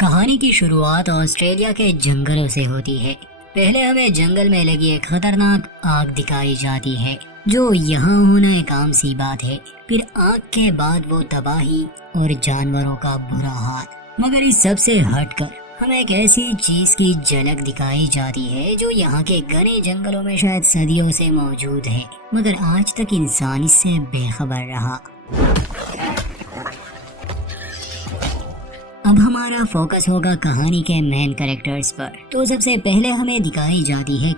کہانی کی شروعات آسٹریلیا کے جنگلوں سے ہوتی ہے۔ پہلے ہمیں جنگل میں لگی ایک خطرناک آگ دکھائی جاتی ہے جو یہاں ہونا ایک عام سی بات ہے۔ پھر آگ کے بعد وہ تباہی اور جانوروں کا برا حال، مگر اس سب سے ہٹ کر ہمیں ایک ایسی چیز کی جھلک دکھائی جاتی ہے جو یہاں کے گھنے جنگلوں میں شاید صدیوں سے موجود ہے، مگر آج تک انسان اس سے بے خبر رہا۔ اب ہمارا فوکس ہوگا کہانی کے مین کریکٹرز پر۔ تو سب سے پہلے ہمیں دکھائی جاتی ہے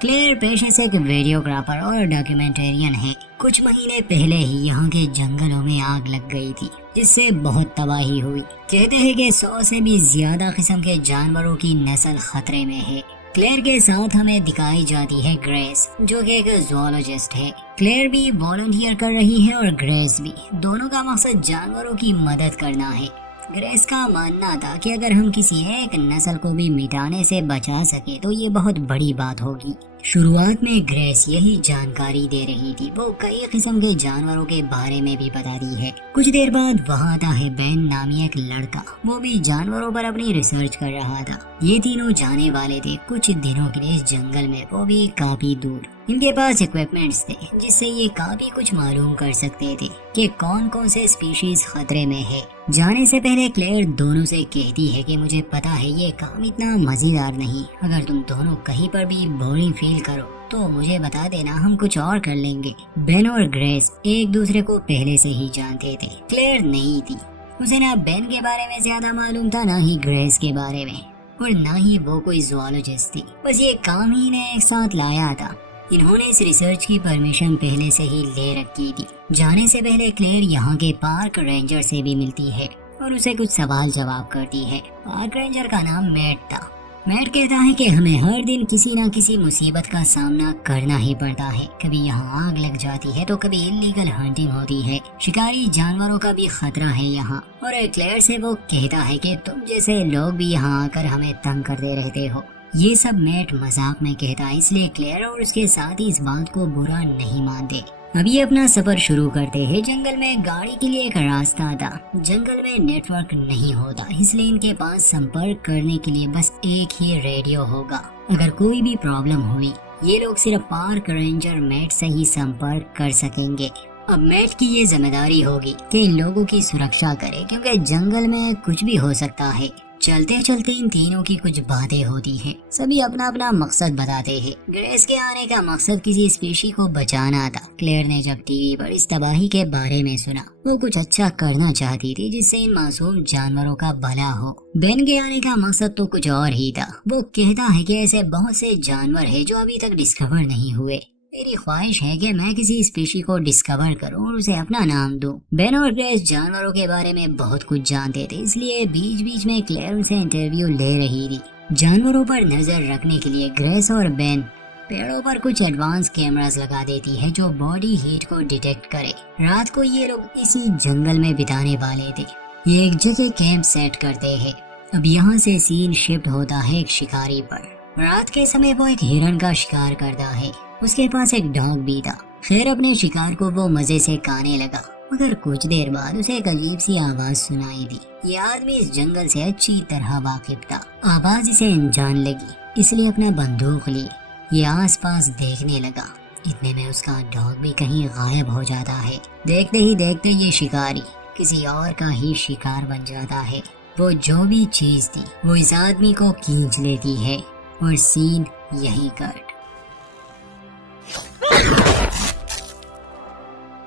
کلیئر پیشے سے ایک ویڈیوگرافر اور ڈاکیومنٹرین ہے۔ کچھ مہینے پہلے ہی یہاں کے جنگلوں میں آگ لگ گئی تھی جس سے بہت تباہی ہوئی۔ کہتے ہیں کہ 100 سے بھی زیادہ قسم کے جانوروں کی نسل خطرے میں ہے۔ کلیئر کے ساتھ ہمیں دکھائی جاتی ہے گریس، جو کہ ایک زوالوجسٹ ہے۔ کلیئر بھی والنٹیئر کر رہی ہے اور گریس بھی، دونوں کا مقصد جانوروں کی مدد کرنا ہے۔ گریس کا ماننا تھا کہ اگر ہم کسی ایک نسل کو بھی مٹانے سے بچا سکے تو یہ بہت بڑی بات ہوگی۔ شروعات میں گریس یہی جانکاری دے رہی تھی، وہ کئی قسم کے جانوروں کے بارے میں بھی بتاتی ہے۔ کچھ دیر بعد وہاں آتا ہے بین نامی ایک لڑکا، وہ بھی جانوروں پر اپنی ریسرچ کر رہا تھا۔ یہ تینوں جانے والے تھے کچھ دنوں کے لیے اس جنگل میں، وہ بھی کافی دور۔ ان کے پاس ایکوپمنٹس تھے جس سے یہ کافی کچھ معلوم کر سکتے تھے کہ کون کون سے اسپیشیز خطرے میں ہے۔ جانے سے پہلے کلیئر دونوں سے کہتی ہے کہ مجھے پتا ہے یہ کام اتنا مزیدار نہیں، اگر تم دونوں کہیں پر بھی بورنگ فیل کرو تو مجھے بتا دینا، ہم کچھ اور کر لیں گے۔ بین اور گریس ایک دوسرے کو پہلے سے ہی جانتے تھے۔ کلیئر نہیں تھی، اسے نہ بین کے بارے میں زیادہ معلوم تھا، نہ ہی گریس کے بارے میں، اور نہ ہی وہ کوئی زوالوجسٹ تھی۔ بس یہ کام ہی نے ایک ساتھ لایا تھا۔ انہوں نے اس ریسرچ کی پرمیشن پہلے سے ہی لے رکھی تھی۔ جانے سے پہلے کلیئر یہاں کے پارک رینجر سے بھی ملتی ہے اور اسے کچھ سوال جواب کرتی ہے۔ پارک رینجر کا نام میٹ تھا۔ میٹ کہتا ہے کہ ہمیں ہر دن کسی نہ کسی مصیبت کا سامنا کرنا ہی پڑتا ہے، کبھی یہاں آگ لگ جاتی ہے تو کبھی انلیگل ہنٹنگ ہوتی ہے، شکاری جانوروں کا بھی خطرہ ہے یہاں، اور کلیئر سے وہ کہتا ہے کہ تم جیسے لوگ بھی یہاں آ کر ہمیں تنگ کرتے رہتے ہو۔ یہ سب میٹ مذاق میں کہتا ہے، اس لیے کلیئر اور اس کے ساتھ اس بات کو برا نہیں مانتے۔ اب یہ اپنا سفر شروع کرتے ہیں۔ جنگل میں گاڑی کے لیے ایک راستہ تھا۔ جنگل میں نیٹ ورک نہیں ہوتا، اس لیے ان کے پاس سمپرک کرنے کے لیے بس ایک ہی ریڈیو ہوگا۔ اگر کوئی بھی پرابلم ہوئی یہ لوگ صرف پارک رینجر میٹ سے ہی سمپرک کر سکیں گے۔ اب میٹ کی یہ ذمہ داری ہوگی کہ ان لوگوں کی سرکشا کرے، کیونکہ جنگل میں کچھ بھی ہو سکتا ہے۔ چلتے چلتے ان تینوں کی کچھ باتیں ہوتی ہیں، سبھی اپنا اپنا مقصد بتاتے ہیں۔ گریس کے آنے کا مقصد کسی اسپیشی کو بچانا تھا۔ کلیئر نے جب ٹی وی پر اس تباہی کے بارے میں سنا، وہ کچھ اچھا کرنا چاہتی تھی جس سے ان معصوم جانوروں کا بھلا ہو۔ بین کے آنے کا مقصد تو کچھ اور ہی تھا۔ وہ کہتا ہے کہ ایسے بہت سے جانور ہیں جو ابھی تک ڈسکور نہیں ہوئے۔ میری خواہش ہے کہ میں کسی اسپیشی کو ڈسکور کروں اور اسے اپنا نام دوں۔ بین اور گریس جانوروں کے بارے میں بہت کچھ جانتے تھے، اس لیے بیچ بیچ میں کلیئر ان سے انٹرویو لے رہی تھی۔ جانوروں پر نظر رکھنے کے لیے گریس اور بین پیڑوں پر کچھ ایڈوانس کیمراز لگا دیتی ہے جو باڈی ہیٹ کو ڈیٹیکٹ کرے۔ رات کو یہ لوگ اسی جنگل میں بتانے والے تھے۔ یہ ایک جگہ کیمپ سیٹ کرتے ہیں۔ اب یہاں سے سین شفٹ ہوتا ہے ایک شکاری پر۔ رات کے سمے وہ ایک ہرن کا شکار کرتا ہے، اس کے پاس ایک ڈاگ بھی تھا۔ خیر اپنے شکار کو وہ مزے سے کھانے لگا، مگر کچھ دیر بعد اسے ایک عجیب سی آواز سنائی دی۔ یہ آدمی اس جنگل سے اچھی طرح واقف تھا۔ آواز اسے انجان لگی، اس لیے اپنا بندوق لی۔ یہ آس پاس دیکھنے لگا، اتنے میں اس کا ڈاگ بھی کہیں غائب ہو جاتا ہے۔ دیکھتے ہی دیکھتے یہ شکاری کسی اور کا ہی شکار بن جاتا ہے۔ وہ جو بھی چیز تھی وہ اس آدمی کو کھینچ لیتی ہے، اور سین یہی کٹ۔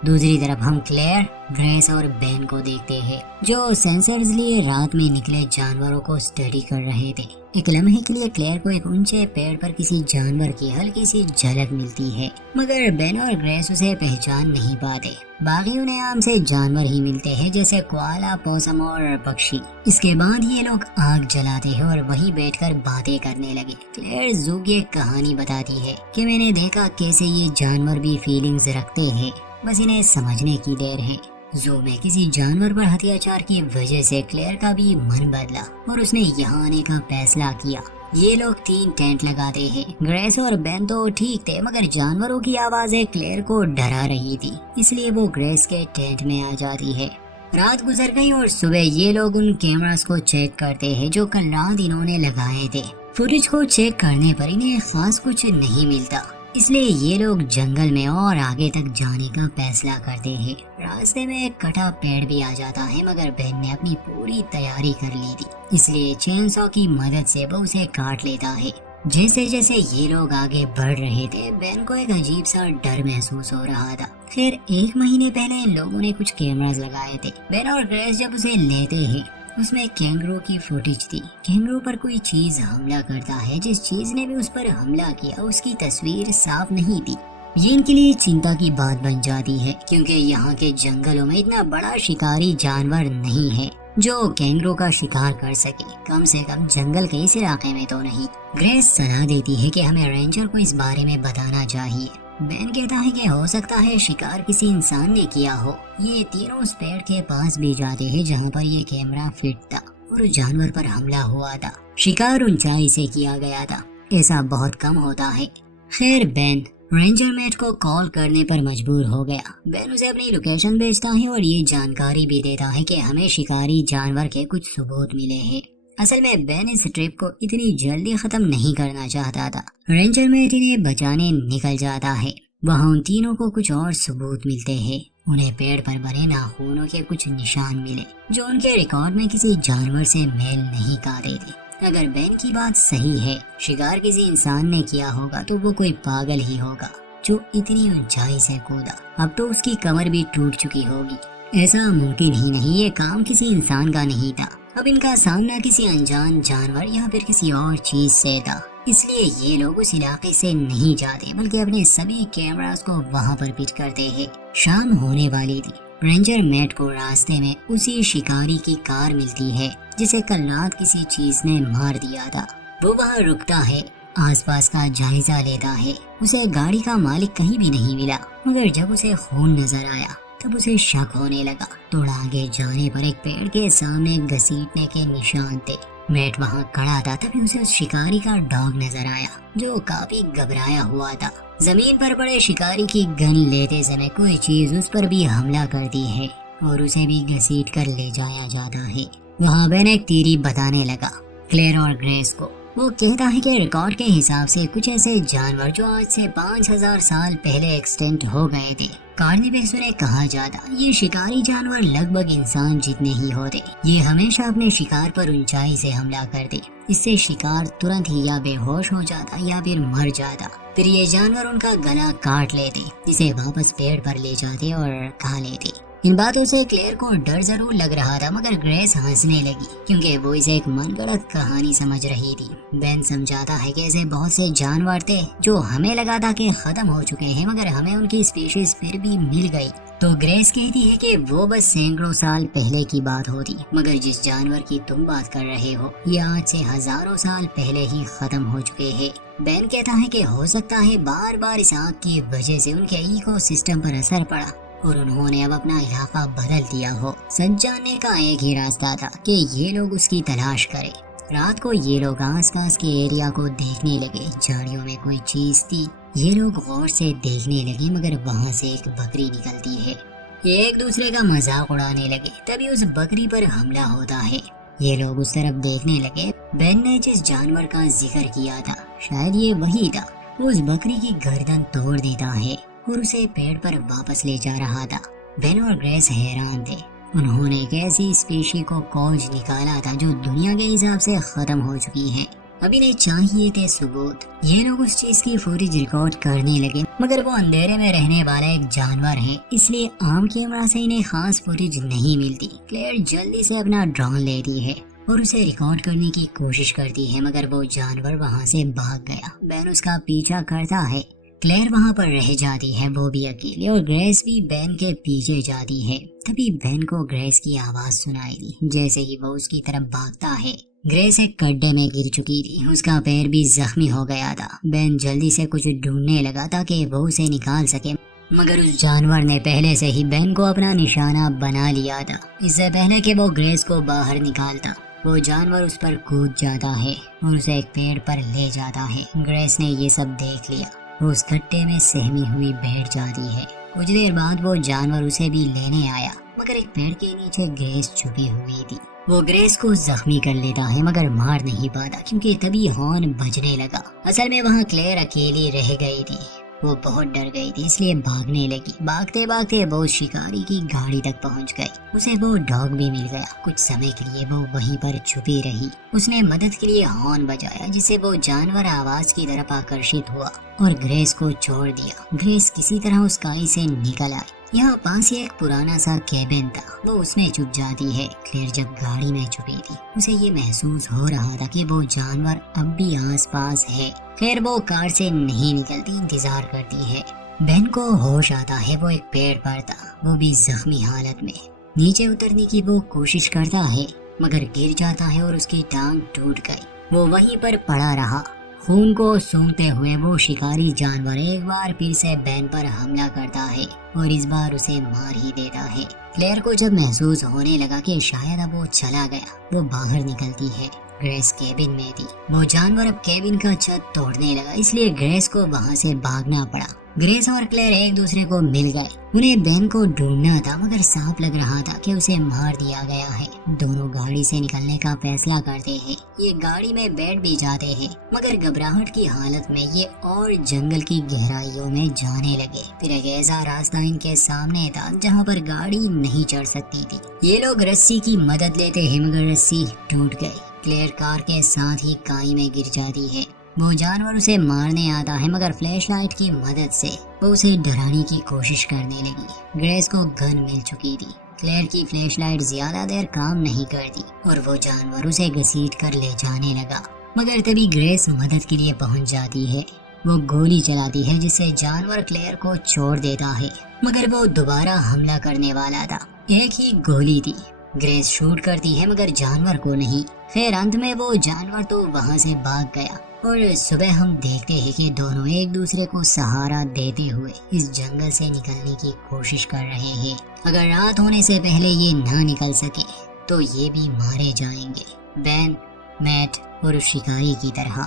دوسری طرف ہم کلیئر، گریس اور بین کو دیکھتے ہیں جو سینسرز لیے رات میں نکلے جانوروں کو اسٹڈی کر رہے تھے۔ ایک لمحے کے لیے کلیئر کو ایک اونچے پیڑ پر کسی جانور کی ہلکی سی جھلک ملتی ہے، مگر بین اور گریس اسے پہچان نہیں پاتے۔ باقی انہیں عام سے جانور ہی ملتے ہیں جیسے کوالا، پوسم اور پکشی۔ اس کے بعد یہ لوگ آگ جلاتے ہیں اور وہیں بیٹھ کر باتیں کرنے لگے۔ کلیئر زو کی ایک کہانی بتاتی ہے کہ میں نے دیکھا کیسے یہ جانور بھی فیلنگز رکھتے ہیں، بس انہیں سمجھنے کی دیر ہے۔ زو میں کسی جانور پر اتیاچار کی وجہ سے کلیئر کا بھی من بدلا اور اس نے یہاں آنے کا فیصلہ کیا۔ یہ لوگ 3 ٹینٹ لگاتے ہیں۔ گریس اور بین تو ٹھیک تھے، مگر جانوروں کی آوازیں کلیئر کو ڈرا رہی تھی، اس لیے وہ گریس کے ٹینٹ میں آ جاتی ہے۔ रात गुजर गई और सुबह ये लोग उन कैमरास को चेक करते हैं जो कल रात इन्होंने लगाए थे। फुटेज को चेक करने पर इन्हें खास कुछ नहीं मिलता, इसलिए ये लोग जंगल में और आगे तक जाने का फैसला करते हैं। रास्ते में एक कटा पेड़ भी आ जाता है, मगर बेन ने अपनी पूरी तैयारी कर ली थी, इसलिए चेनसॉ की मदद से वो उसे काट लेता है। जैसे जैसे ये लोग आगे बढ़ रहे थे, बेन को एक अजीब सा डर महसूस हो रहा था। फिर 1 महीने पहले इन लोगों ने कुछ कैमरास लगाए थे। बेन और ग्रेस जब उसे लेते हैं, उसमें कैंगरू की फुटेज थी। कैंगरू पर कोई चीज हमला करता है, जिस चीज ने भी उस पर हमला किया उसकी तस्वीर साफ नहीं थी। ये इनके लिए चिंता की बात बन जाती है, क्योंकि यहाँ के जंगलों में इतना बड़ा शिकारी जानवर नहीं है जो कैंगरू का शिकार कर सके, कम से कम जंगल के इस इलाके में तो नहीं। ग्रेस सलाह देती है कि हमें रेंजर को इस बारे में बताना चाहिए। बेन कहता है कि हो सकता है शिकार किसी इंसान ने किया हो। ये तीनों उस पेड़ के पास भी जाते हैं जहाँ पर ये कैमरा फिट था और उस जानवर पर हमला हुआ था। शिकार ऊंचाई से किया गया था, ऐसा बहुत कम होता है। खैर बेन रेंजर मेट को कॉल करने पर मजबूर हो गया। बेन उसे अपनी लोकेशन भेजता है और ये जानकारी भी देता है कि हमें शिकारी जानवर के कुछ सबूत मिले हैं। असल में बेन इस ट्रिप को इतनी जल्दी खत्म नहीं करना चाहता था। रेंजर मेट इन्हें बचाने निकल जाता है। वहाँ उन तीनों को कुछ और सबूत मिलते हैं। उन्हें पेड़ पर बने नाखूनों के कुछ निशान मिले जो उनके रिकॉर्ड में किसी जानवर से मेल नहीं खाते थे। अगर बेन की बात सही है, शिकार किसी इंसान ने किया होगा तो वो कोई पागल ही होगा जो इतनी ऊंचाई से कूदा। अब तो उसकी कमर भी टूट चुकी होगी। ऐसा मुमकिन ही नहीं, ये काम किसी इंसान का नहीं था। अब इनका सामना किसी अनजान जानवर या फिर किसी और चीज से था, इसलिए ये लोग उस इलाके से नहीं जाते बल्कि अपने सभी कैमरास को वहाँ पर फिट करते हैं। शाम होने वाली थी। रेंजर मैट को रास्ते में उसी शिकारी की कार मिलती है जिसे कल रात किसी चीज ने मार दिया था। वो वहाँ रुकता है, आसपास का जायजा लेता है। उसे गाड़ी का मालिक कहीं भी नहीं मिला, मगर जब उसे खून नजर आया तब उसे शक होने लगा। थोड़ा आगे जाने पर एक पेड़ के सामने घसीटने के निशान थे। मैट वहाँ खड़ा था, तभी उसे उस शिकारी का डॉग नजर आया जो काफी घबराया हुआ था। जमीन पर पड़े शिकारी की गन लेते समय कोई चीज उस पर भी हमला करती है और उसे भी घसीट कर ले जाया जाता है। वहाँ बेन एक थियरी बताने लगा क्लेयर और ग्रेस को। वो कहता है कि रिकॉर्ड के हिसाब से कुछ ऐसे जानवर जो आज से 5000 साल पहले एक्सटेंट हो गए थे, कार्निवेरस उन्हें कहा जाता। ये शिकारी जानवर लगभग इंसान जितने ही होते। ये हमेशा अपने शिकार पर ऊंचाई से हमला करते। इससे शिकार तुरंत ही या बेहोश हो जाता या फिर मर जाता। फिर ये जानवर उनका गला काट लेते, जिसे वापस पेड़ पर ले जाते और खा लेते। इन बातों से क्लेयर को डर जरूर लग रहा था, मगर ग्रेस हंसने लगी क्योंकि वो इसे एक मनगढ़ंत कहानी समझ रही थी। बेन समझाता है कि ऐसे बहुत से जानवर थे जो हमें लगा था कि खत्म हो चुके हैं, मगर हमें उनकी स्पीशीज फिर भी मिल गई। तो ग्रेस कहती है कि वो बस सैकड़ों साल पहले की बात होती, मगर जिस जानवर की तुम बात कर रहे हो ये आज से हजारों साल पहले ही खत्म हो चुके हैं। बेन कहता है कि हो सकता है बार बार इस आग की वजह से उनके इकोसिस्टम पर असर पड़ा और उन्होंने अब अपना इलाका बदल दिया हो। सच जानने का एक ही रास्ता था कि ये लोग उसकी तलाश करें। रात को ये लोग आसपास के एरिया को देखने लगे। झाड़ियों में कोई चीज थी। ये लोग गौर से देखने लगे, मगर वहाँ से एक बकरी निकलती है। ये एक दूसरे का मजाक उड़ाने लगे, तभी उस बकरी पर हमला होता है। ये लोग उस तरफ देखने लगे। बेन ने जिस जानवर का जिक्र किया था शायद ये वही था। वो उस बकरी की गर्दन तोड़ देता है और उसे पेड़ पर वापस ले जा रहा था। बेन और ग्रेस हैरान थे। उन्होंने एक ऐसी स्पीशी को खोज निकाला था जो दुनिया के हिसाब से खत्म हो चुकी है। अब इन्हें चाहिए थे सबूत। ये लोग उस चीज की फुटेज रिकॉर्ड करने लगे, मगर वो अंधेरे में रहने वाला एक जानवर है, इसलिए आम कैमरा से इन्हें खास फुटेज नहीं मिलती। क्लेयर जल्दी से अपना ड्रोन लेती है और उसे रिकॉर्ड करने की कोशिश करती है, मगर वो जानवर वहाँ से भाग गया। बेन उसका पीछा करता है। क्लेयर वहाँ पर रह जाती है, वो भी अकेले, और ग्रेस भी बेन के पीछे जाती है। तभी बेन को ग्रेस की आवाज सुनाई दी। जैसे ही वो उसकी तरफ भागता है, ग्रेस एक गड्ढे में गिर चुकी थी। उसका पैर भी जख्मी हो गया था। बेन जल्दी से कुछ ढूंढने लगा ताकि वो उसे निकाल सके, मगर उस जानवर ने पहले से ही बेन को अपना निशाना बना लिया था। इससे पहले कि वो ग्रेस को बाहर निकालता, वो जानवर उस पर कूद जाता है और उसे एक पेड़ पर ले जाता है। ग्रेस ने ये सब देख लिया। वो उस गड्ढे में सहमी हुई बैठ जाती है। कुछ देर बाद वो जानवर उसे भी लेने आया मगर एक पेड़ के नीचे ग्रेस छुपी हुई थी। वो ग्रेस को जख्मी कर लेता है मगर मार नहीं पाता क्योंकि तभी हॉर्न बजने लगा। असल में वहाँ क्लेयर अकेली रह गई थी। वो बहुत डर गई थी इसलिए भागने लगी। भागते भागते वो शिकारी की गाड़ी तक पहुंच गई। उसे वो डॉग भी मिल गया। कुछ समय के लिए वो वहीं पर छुपी रही। उसने मदद के लिए हॉर्न बजाया जिससे वो जानवर आवाज की तरफ आकर्षित हुआ और ग्रेस को छोड़ दिया। ग्रेस किसी तरह उस काई से निकल आई। यहाँ पास ही एक पुराना सा केबिन था। वो उसमें छुप जाती है। क्लेयर जब गाड़ी में छुपी थी उसे ये महसूस हो रहा था कि वो जानवर अब भी आसपास है। फिर वो कार से नहीं निकलती, इंतजार करती है। बेन को होश आता है। वो एक पेड़ पर था, वो भी जख्मी हालत में। नीचे उतरने की वो कोशिश करता है मगर गिर जाता है और उसकी टांग टूट गई। वो वहीं पर पड़ा रहा। खून को सूंघते हुए वो शिकारी जानवर एक बार फिर से बेन पर हमला करता है और इस बार उसे मार ही देता है। क्लेयर को जब महसूस होने लगा कि शायद अब वो चला गया, वो बाहर निकलती है। ग्रेस केबिन में थी। वो जानवर अब केबिन का छत तोड़ने लगा इसलिए ग्रेस को वहाँ से भागना पड़ा। ग्रेस और क्लेयर एक दूसरे को मिल गए। उन्हें बेन को ढूंढना था मगर सांप लग रहा था कि उसे मार दिया गया है। दोनों गाड़ी से निकलने का फैसला करते हैं। ये गाड़ी में बैठ भी जाते हैं मगर घबराहट की हालत में ये और जंगल की गहराइयों में जाने लगे। फिर एक ऐसा रास्ता इनके सामने था जहाँ पर गाड़ी नहीं चढ़ सकती थी। ये लोग रस्सी की मदद लेते हैं मगर रस्सी टूट गई। क्लेयर कार के साथ ही काई में गिर जाती है। वो जानवर उसे मारने आता है मगर फ्लैशलाइट की मदद से वो उसे डराने की कोशिश करने लगी। ग्रेस को गन मिल चुकी थी। क्लेयर की फ्लैशलाइट ज्यादा देर काम नहीं करती और वो जानवर उसे घसीट कर ले जाने लगा। मगर तभी ग्रेस मदद के लिए पहुंच जाती है। वो गोली चलाती है जिससे जानवर क्लेयर को छोड़ देता है मगर वो दोबारा हमला करने वाला था। एक ही गोली थी। ग्रेस शूट करती है मगर जानवर को नहीं। फिर अंत में वो जानवर तो वहाँ से भाग गया और सुबह हम देखते हैं कि दोनों एक दूसरे को सहारा देते हुए इस जंगल से निकलने की कोशिश कर रहे हैं। अगर रात होने से पहले ये ना निकल सके तो ये भी मारे जाएंगे, बेन, मैट और शिकारी की तरह।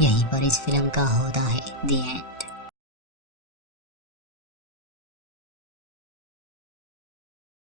यहीं पर इस फिल्म का होता है दी एंड।